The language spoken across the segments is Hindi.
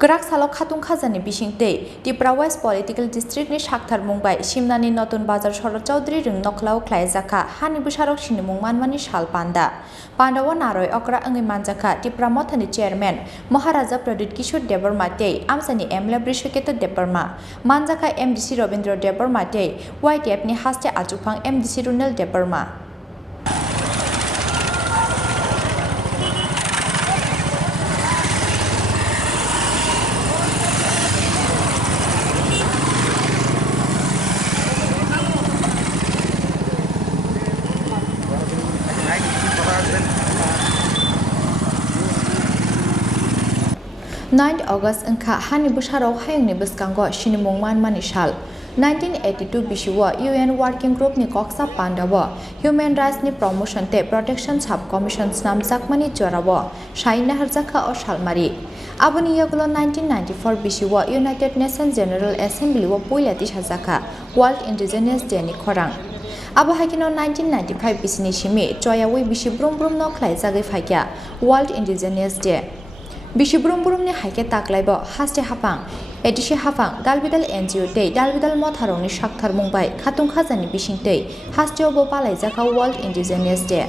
Gerak salok khatung khazani bisingte Tripura West Political District ni Shakthar Mumbai Simnani Notun Bazar Sharad Chaudhary rung noklau khlaijaka hani busharok sinimung manmani shal panda Pandawa naroi okra angi manjaka Tripura Mothani Chairman Maharaja Pradit Kishore Debarma tei amsani MLA Brishaketa Debarma manjaka MDC Robindra Debarma tei YTF ni haste ajupang MDC Runal Debarma 9 August engkha hani busharok hayungni buskango sinimung manmani shal 1982 bishiwa UN Working Group ni koksa pandawa Human Rights ni Promotion te Protection Sub Commission namjakmani jorawo shaina harjaka o shalmari aboni yagulo 1994 bishiwa United Nations General Assembly wo poilati sajaka World Indigenous Day ni khorang abo hakino 1995 bisini shimi joyawi bishi brum brum no khlaijagi phakya World Indigenous Day bishi brum brum ni haike taklaibo haste hapang edishi hapang dalbidal NGO tei dalbidal motharoni Shakthar Mumbai khatung khajani bisingtei haste obo palaijaka World Indigenous Day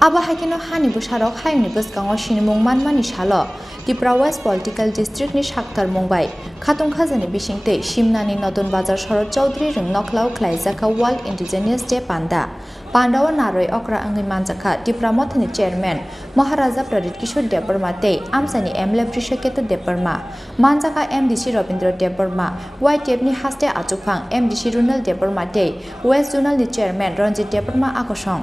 abo hakino hani busharok hayungni buskango sinimung manmani shalo Tripura West Political District ni Shakthar Mumbai khatung khajani bisingtei Simnani Notun Bazar Sharad Chaudhary rung noklau khlaijaka World Indigenous Day panda Pandawa naroi okra angi manjaka Tripura Mothani Chairman Maharaja Pradit Kishore Debarma tei amsani MLA Brishaketa Debarma manjaka MDC Robindra Debarma YTF ni haste achupang MDC Runal Debarma tei West Zonal ni Chairman Ranjit Debarma akosong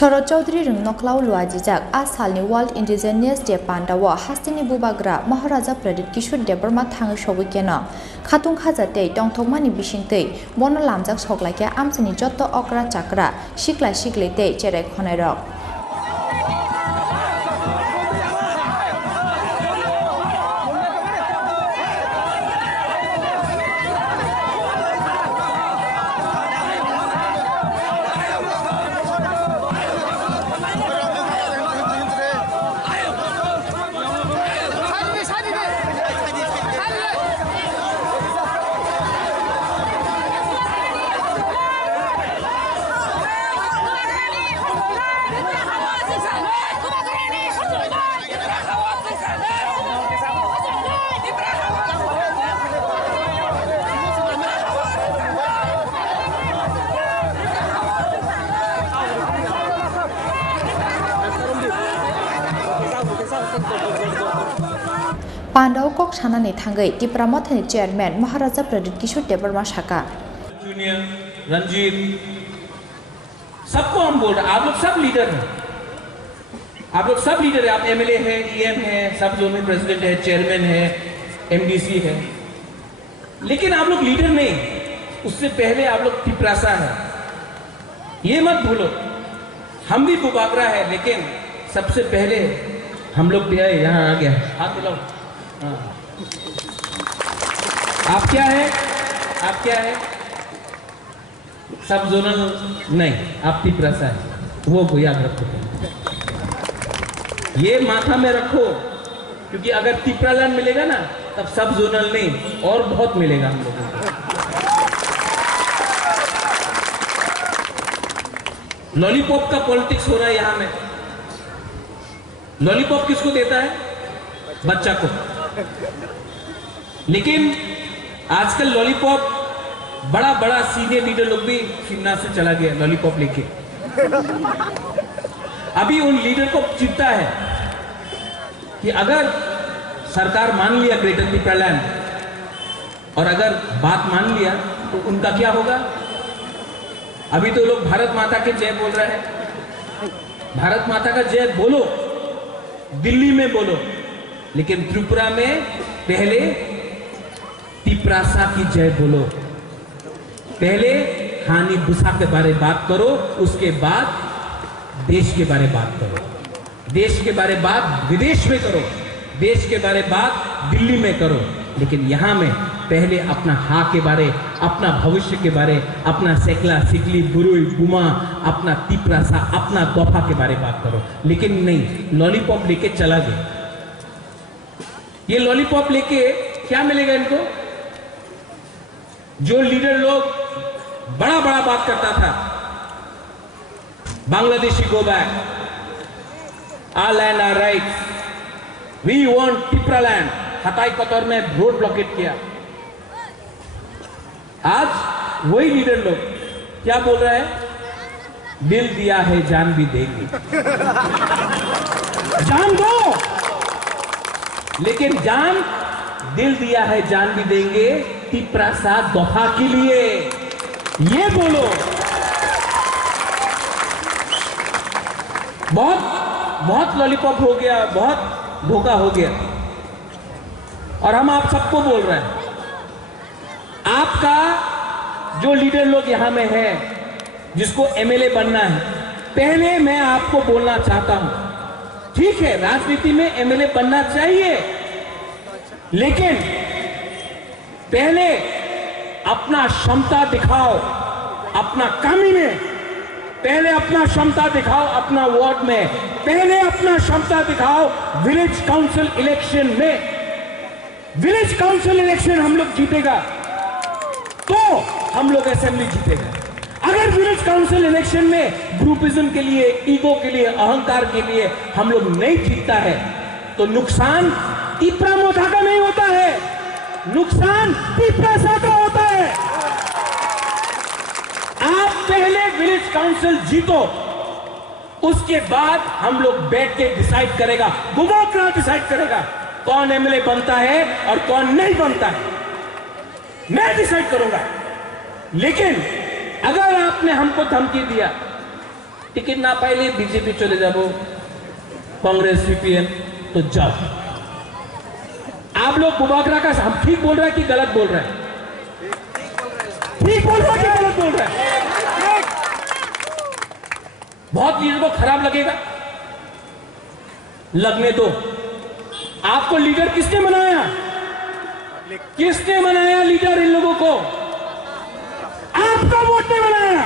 Sharad Chaudhary rung noklau luajijak a salni World Indigenous Day pandawa hastini bubagra Maharaja Pradit Kishore Debarma thangi sogikeno khatung khajatei tongthokmani bisingtei bono lamjak soklaike amsini jotto okra chakra sikla sikletei cherai khonairok Pandaw kok sanani thangai Tripura Mothani Chairman Maharaja Pradit Kishore Debarma Shaka junior Ranjit सबको हम बोल रहे आप लोग सब लीडर हैं आप लोग सब लीडर हैं आप एमएलए हैं ईएम हैं सब जोनल प्रेसिडेंट है चेयरमैन है एमडीसी है लेकिन आप लोग लीडर नहीं उससे पहले आप लोग त्रिप्रासा है ये मत भूलो हम भी बुबागरा है लेकिन सबसे पहले हम लोग भी आए यहाँ आ गया हाथ मिलाओ आप क्या है सब जोनल नहीं आप त्रिप्रासा है वो याद रखो ये माथा में रखो क्योंकि अगर त्रिपुरा लैंड मिलेगा ना तब सब जोनल नहीं और बहुत मिलेगा हम लोगों को लॉलीपॉप का पॉलिटिक्स हो रहा है यहाँ में लॉलीपॉप किसको देता है बच्चा को लेकिन आजकल लॉलीपॉप बड़ा सीनियर लीडर लोग भी शिमला से चला गया लॉलीपॉप लेके अभी उन लीडर को चिंता है कि अगर सरकार मान लिया ग्रेटर त्रिपुरालैंड और अगर बात मान लिया तो उनका क्या होगा? अभी तो लोग भारत माता के जय बोल रहे हैं। भारत माता का जय बोलो, दिल्ली में बोलो, लेकिन त्रिपुरा में पहले तिप्रासा की जय बोलो। पहले हानि बुसा के बारे बात करो, उसके बाद देश के बारे बात करो। देश के बारे बात विदेश में करो, देश के बारे बात दिल्ली में करो, लेकिन यहां में पहले अपना हा के बारे, अपना भविष्य के बारे, अपना सेकला सिकली बुरुई बुमा, अपना तिप्रासा, अपना गोफा के बारे बात करो। लेकिन नहीं, लॉलीपॉप लेके चला गया। ये लॉलीपॉप लेके क्या मिलेगा इनको? जो लीडर लोग बड़ा बड़ा बात करता था, Bangladeshi go back, our land our rights, we want Tripura land, हताई कतौर में रोड ब्लॉकेट किया। आज वही लीडर लोग क्या बोल रहे हैं? दिल दिया है जान भी देंगे। जान दो, लेकिन जान, दिल दिया है जान भी देंगे तिप्रासा दोहा के लिए, ये बोलो। बहुत लॉलीपॉप हो गया, बहुत धोखा हो गया। और हम आप सबको बोल रहे हैं, आपका जो लीडर लोग यहां में है, जिसको एमएलए बनना है, पहले मैं आपको बोलना चाहता हूं, ठीक है राजनीति में एमएलए बनना चाहिए, लेकिन पहले अपना क्षमता दिखाओ अपना कामी में, पहले अपना क्षमता दिखाओ अपना वार्ड में, पहले अपना क्षमता दिखाओ विलेज काउंसिल इलेक्शन में। विलेज काउंसिल इलेक्शन हम लोग जीतेगा तो हम लोग असेंबली जीतेगा। अगर विलेज काउंसिल इलेक्शन में ग्रुपिज्म के लिए, ईगो के लिए, अहंकार के लिए हम लोग नहीं जीतता है तो नुकसान तिप्रा मोथा का नहीं होता है, नुकसान तिप्रासा का होता है। आप पहले विलेज काउंसिल जीतो, उसके बाद हम लोग बैठ के डिसाइड करेगा, गुमाकरा डिसाइड करेगा कौन एमएलए बनता है और कौन नहीं बनता है, मैं डिसाइड करूंगा। लेकिन अगर आपने हमको धमकी दिया, टिकट ना पाइले बीजेपी चले जाओ, कांग्रेस सीपीएम, तो जाओ। आप लोग गुबाकरा का हम ठीक बोल रहे हैं कि गलत बोल रहे हैं? ठीक बोल रहे हैं कि गलत बोल रहे हैं? बहुत चीजों को खराब लगेगा, लगने दो। आपको लीडर किसने बनाया? किसने बनाया लीडर इन लोगों को? आपका वोट ने बनाया।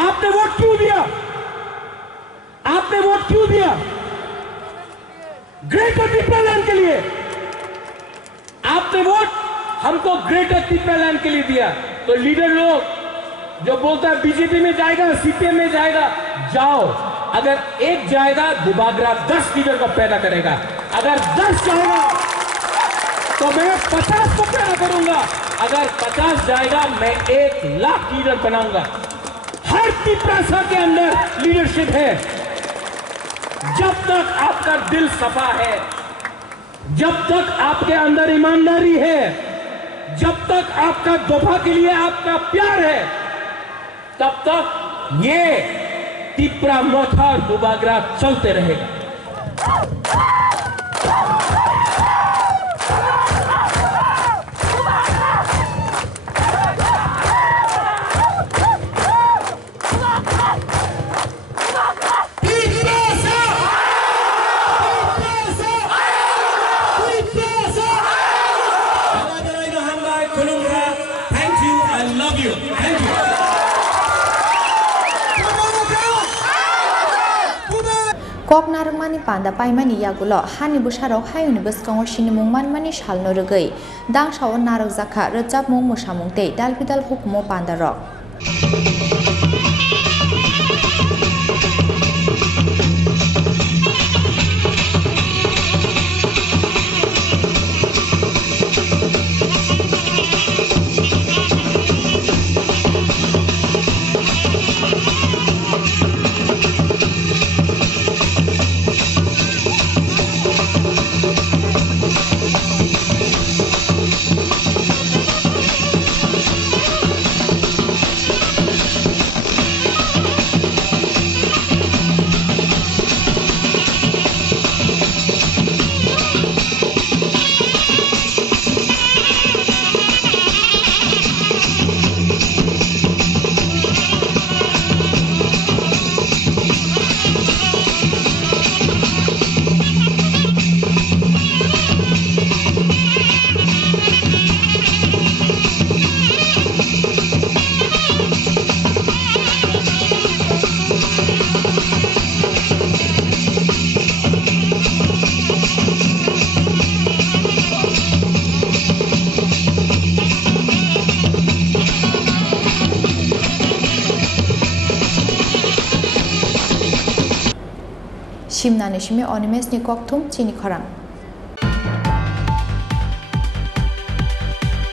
आपने वोट क्यों दिया? आपने वोट क्यों दिया? ग्रेटर त्रिपुरालैंड के लिए। आपने वोट हमको ग्रेटर त्रिपुरालैंड के लिए दिया। तो लीडर लोग जो बोलता है बीजेपी में जाएगा, सीपीएम में जाएगा, जाओ। अगर एक जाएगा गुबागरा 10 लीडर को पैदा करेगा, अगर 10 जाएगा तो मैं 50 को पैदा करूंगा, अगर 50 जाएगा मैं 1 लाख लीडर बनाऊंगा। हर तिप्रासा के अंदर लीडरशिप है। जब तक आपका दिल सफा है, जब तक आपके अंदर ईमानदारी है, जब तक आपका दोफा के लिए आपका प्यार है, तब तक ये तिप्रा मोथा और गुबागरा चलते रहेगा। Kok narumani panda paimani yagulo hani busharok hayuni buskango sinimung manmani shalno rugui dang shawo narok zakha rejab mung musamung tei dalbidal hukumo panda rok. Manishime Onimes ni Koktum Chini Khorang.